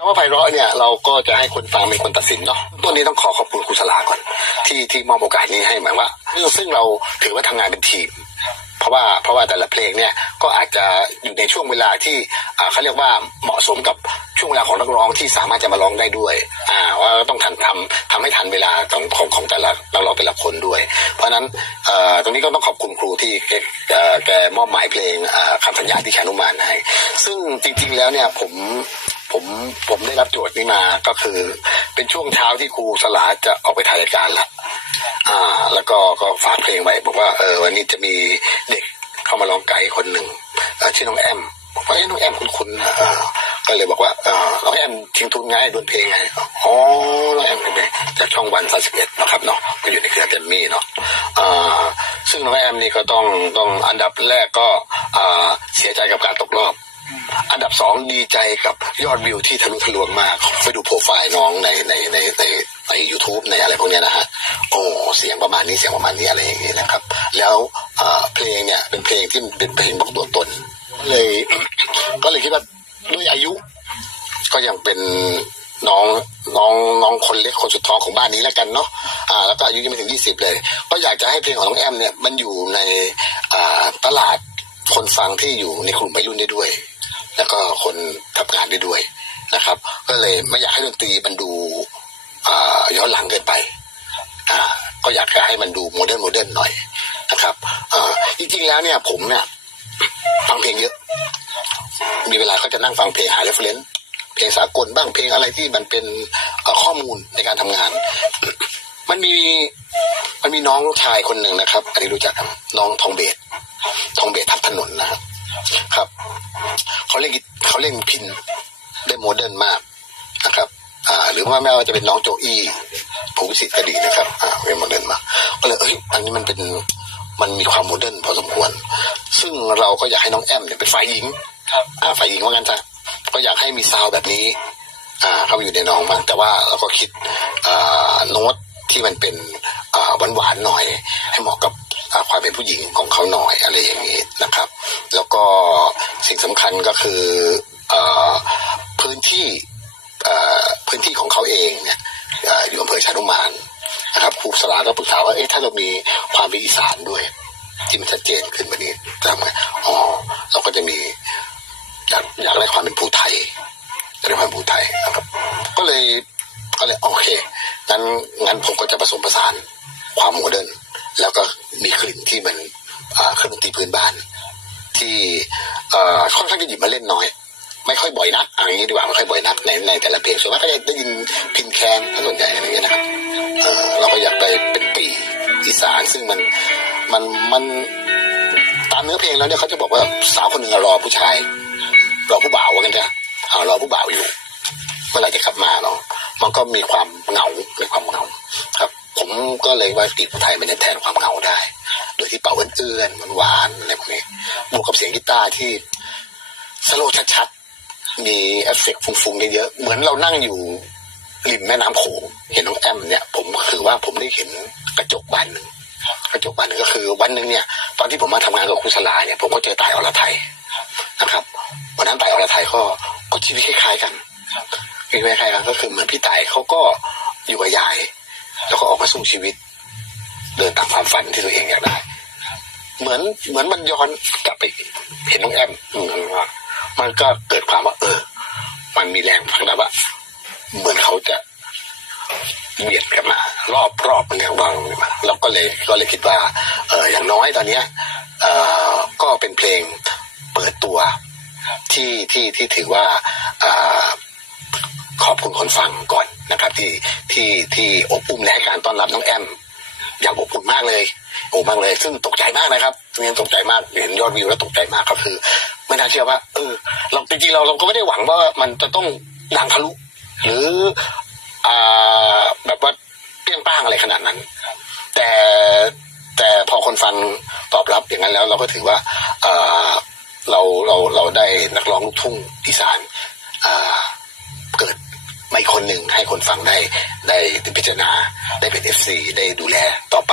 คำว่าไพเราะเนี่ยเราก็จะให้คนฟังเป็นคนตัดสินเนาะตัวนี้ต้องขอขอบคุณครูสลาก่อนที่ที่มอบโอกาสนี้ให้หมายว่าซึ่งเราถือว่าทำงานเป็นทีม เพราะว่าเพราะว่าแต่ละเพลงเนี่ยก็อาจจะอยู่ในช่วงเวลาที่อ่าเขาเรียกว่าเหมาะสมกับช่วงเวลาของนักร้องที่สามารถจะมาร้องได้ด้วยอ่าว่าต้องทันทำทำให้ทันเวลาของของของแต่ละนักร้องแต่ละคนด้วย เพราะฉะนั้นเอ่อตรงนี้ก็ต้องขอบคุณครูที่แกแกแกมอบหมายเพลงอ่าคำสัญญาที่แขนุมานให้ซึ่งจริง ๆ แล้วเนี่ยผม ผมผมได้รับโจทย์นี้มาก็คือ เป็นช่วงเช้าที่ครูสลาจะออกไปถ่ายรายการละอ่า แล้วก็ก็ฝากเพลงไว้ บอกว่าเออวันนี้จะมีเด็กเข้ามาร้องไกด์คนหนึ่งเอ่อชื่อน้องแอมบอกว่าเอ้น้องแอมคุ้นๆนะเออก็เลยบอกว่าเออน้องแอมทิ้งทุนไงดวลเพลงไงอ๋อน้องแอมเป็นจากช่องวันสาสิบเอ็ดนะครับเนาะก็อยู่ในเครือเจมมี่เนาะอ่าซึ่งน้องแอมนี่ก็ต้องต้องอันดับแรกก็เสียใจกับการตกรอบ อันดับสองดีใจกับยอดวิวที่ทะลุทะลวงมากไปดูโปรไฟล์น้องในในในในใน u t u b e ในอะไรพวกนี้นะฮะโอ้เสียงประมาณนี้เสียงประมาณนี้อะไรอย่างนี้นะครับ แล้วเอ่อเพลงเนี่ยเป็นเพลงที่เป็นเพลงบอกตัวตน เลยก็เลยคิดว่าด้วยอายุ ก็ยังเป็นน้องน้องน้องคนเล็กคนสุดท้องของบ้านนี้แล้วกันเนาะอ่า แล้วก็อายุยังไม่ถึงยี่สิบเลย ก็อยากจะให้เพลงของน้องแอมเนี่ยมันอยู่ในอ่าตลาดคนฟังที่อยู่ในกลุ่มวัยรุ่นได้ด้วย แล้วก็คนทำงานได้ด้วยนะครับ ก็เลยไม่อยากให้ดนตรีมันดูย้อนหลังเกินไปก็อยากจะให้มันดูโมเดิร์นโมเดิร์นหน่อยนะครับจริงๆแล้วเนี่ยผมเนี่ยฟังเพลงเยอะ มีเวลาก็จะนั่งฟังเพลงหาเรฟเฟรนซ์เพลงสากลบ้างเพลงอะไรที่มันเป็นข้อมูลในการทำงาน มันมีมันมีน้องลูกชายคนหนึ่งนะครับ อันนี้รู้จักน้องทองเบสทองเบสทับถนนนะครับ ครับ เขาเล่นกีเขาเล่นพินได้โมเดิร์นมากนะครับ อ่า หรือว่าแม้ว่าจะเป็นน้องโจอี้ภูวิสิทธิ์ก็ดีนะครับ อ่าเป็นโมเดิร์นมากก็เลยเอ้ยอันนี้มันเป็นมันมีความโมเดิร์นพอสมควร ซึ่งเราก็อยากให้น้องแอมเนี่ยเป็นฝ่ายหญิง ครับ อ่าฝ่ายหญิงว่างั้นจ้ะก็อยากให้มีซาวด์แบบนี้ อ่า เข้ามาอยู่ในน้องบ้างแต่ว่าเราก็คิดอ่าโน้ตที่มันเป็นอ่าหวานๆหน่อย ให้เหมาะกับอ่าความเป็นผู้หญิงของเขาหน่อยอะไรอย่างนี้ สิ่งสำคัญก็คืออพื้นที่พื้นที่ของเขาเองเนี่ยออยู่อำเภอชานุมานนะครับครูสลาก็ปรึกษาว่าเอ๊ะถ้าเรามีความเป็นอีสานด้วย ที่มันชัดเจนขึ้นมานี้จะทำไงอ๋อเราก็จะมีอยากอยากได้ความเป็นภูไทยอยากได้ความภูไทยนะครับ ก็เลยก็เลยโอเคงั้นงั้นผมก็จะผสมผสานความโมเดิร์นแล้วก็มีกลิ่นที่มันเครื่องดนตรีพื้นบ้าน ที่ค่อนข้างจะหยิบมาเล่นน้อย ไม่ค่อยบ่อยนักเอย่างนี้ดีกว่าไม่ค่อยบ่อยนักในในแต่ละเพลงส่วนมากก็จะได้ยินพินแคนถ้าส่วนใหญ่อะไรอย่างเงี้ยนะครับเราก็อยากได้เป็นปีอีสานซึ่งมันมันมันตามเนื้อเพลงแล้วเนี่ยเขาจะบอกว่าสาวคนหนึ่งรอผู้ชายรอผู้บ่าวว่ากันเถอะเอารอผู้บ่าวอยู่เมื่อไหร่จะกลับมาเนาะมันก็มีความเหงามีความเหงาครับ ผมก็เลยว่ากีไทยมันจะแทนความเหงาได้ โดยที่เป่าเอื้อนๆหวานๆอะไรพวกนี้บวกกับเสียงกีตาร์ที่สโลชัดๆมีเอฟเฟกต์ฟุ้งๆเยอะๆเหมือนเรานั่งอยู่ริมแม่น้ำโขงเห็นน้องแอมเนี่ย ผมคือว่าผมได้เห็นกระจกบานหนึ่งกระจกบานหนึ่งก็คือ วันหนึ่งเนี่ย ตอนที่ผมมาทำงานกับครูสลาเนี่ยผมก็เจอตายอรไทยนะครับวันนั้นตายอรไทยก็ก็ชีวิตคล้ายๆกันคล้ายๆกันก็คือเหมือนพี่ตายเขาก็อยู่กับยาย แล้วก็ออกมาสู้ชีวิต เดินตามความฝันที่ตัวเองอยากได้ เหมือนเหมือนมันย้อนกลับไปเห็นน้องแอมมว่ามันก็เกิดความว่า เออ มันมีแรงผลักดันว่าเหมือนเขาจะเบียดกันมา รอบรอบมันอย่างวางมาเราก็เลยก็เลยคิดว่า เอออย่างน้อยตอนเนี้ยเออก็เป็นเพลงเปิดตัวที่ที่ที่ถือว่าอขอบคุณคนฟังก่อนนะครับ ที่ที่ที่อบอุ่นและให้การต้อนรับน้องแอม อย่างอบอุ่นมากเลยโอ้มากเลย ซึ่งตกใจมากนะครับซึ่งตกใจมากเห็นยอดวิวแล้วตกใจมากก็คือ ไม่น่าเชื่อว่า เออ เราจริงๆเราเราก็ไม่ได้หวังว่ามันจะต้องดังทะลุหรืออ่าแบบว่าเปี้ยงป้างอะไรขนาดนั้นแต่แต่พอคนฟังตอบรับอย่างนั้นแล้ว เราก็ถือว่าเอ่อเราเราเราได้นักร้องลูกทุ่งอีสาน ไม่คนหนึ่งให้คนฟังได้ได้พิจารณาได้เป็นเอฟซีได้ดูแลต่อไป